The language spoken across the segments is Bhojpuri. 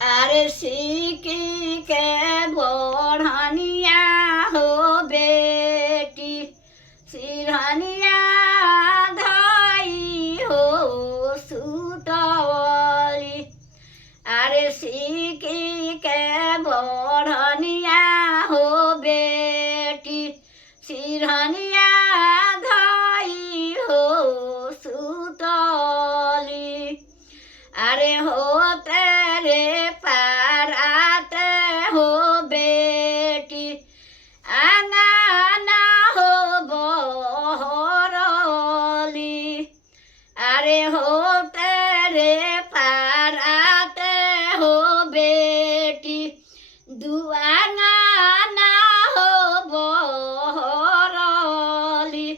अरे सीखी के बढ़निया हो बेटी सिरहनिया धाई हो सुतवली। अरे सीखी के बढ़निया हो बेटी सिरहनिया धाई हो सुतली। अरे हो तेरे पारात हो बेटी आंगना हो बहरली। अरे हो तेरे पारात हो बेटी दुआंगना हो बहरली।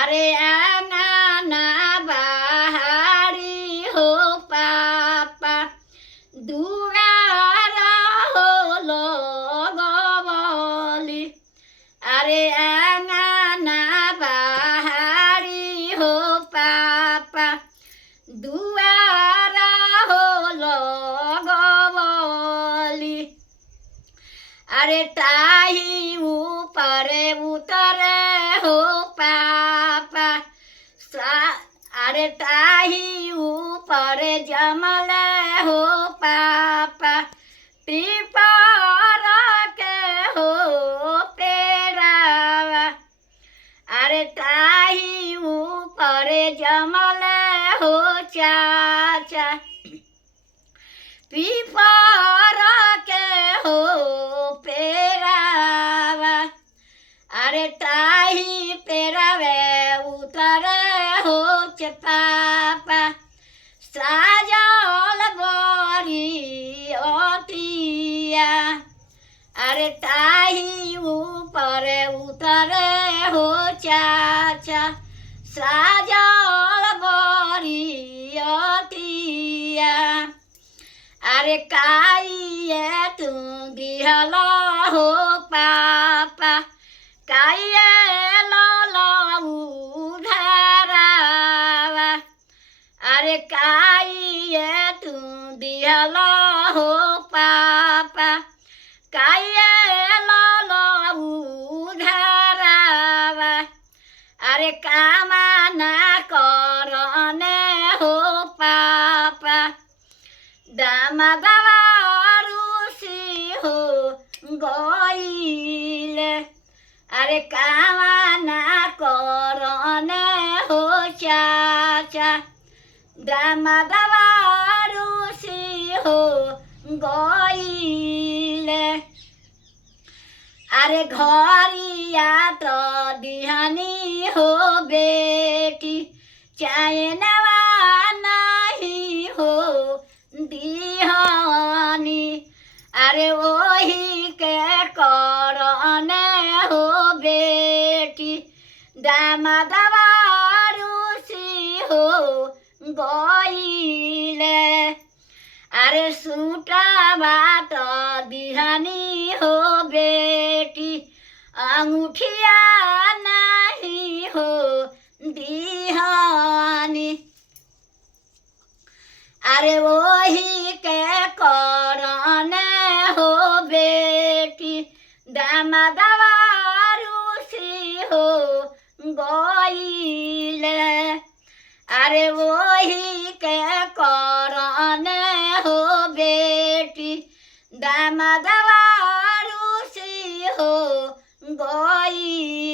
अरे आंगना बाहरी हो पापा दुआरा हो लगवली। अरे आंगना बाहरी हो पापा दुआरा हो लगवली। अरे ताही ऊपर उतरे हो पापा अरे ताही ऊपर जमल हो पापा पीपर के हो पेरावा। अरे ताही ऊपर जमल हो चाचा पीपर के हो पेरावा। अरे ताही पेरावे उतरे हो पापा साजल बरियतिया। अरे ताही ऊपर उतरे हो चाचा साजल बरियतिया। अरे काइए तू दिहल हो पापा काइए ललऊ धारावा। अरे काइए तू दिहल हो पापा काइए ललऊ धारावा। अरे कामना करने हो पापा दामादवा रुसी हो गइले। अरे कामना करने हो चाचा दामादवा रुसी हो गइले। अरे घरिया तो दिहनी हो बेटी चाइनवा नहीं हो दिहनी। अरे वही के करने हो बेटी दामादवा रुसी हो गइले। अरे सूटावा तो दिहनी हो बेटी अंगूठिया नहीं हो दिहनी। अरे वही के करने हो बेटी दामादवा रुसी हो गइले। अरे वही के करने हो बेटी दामादवा रुसी हो गइले।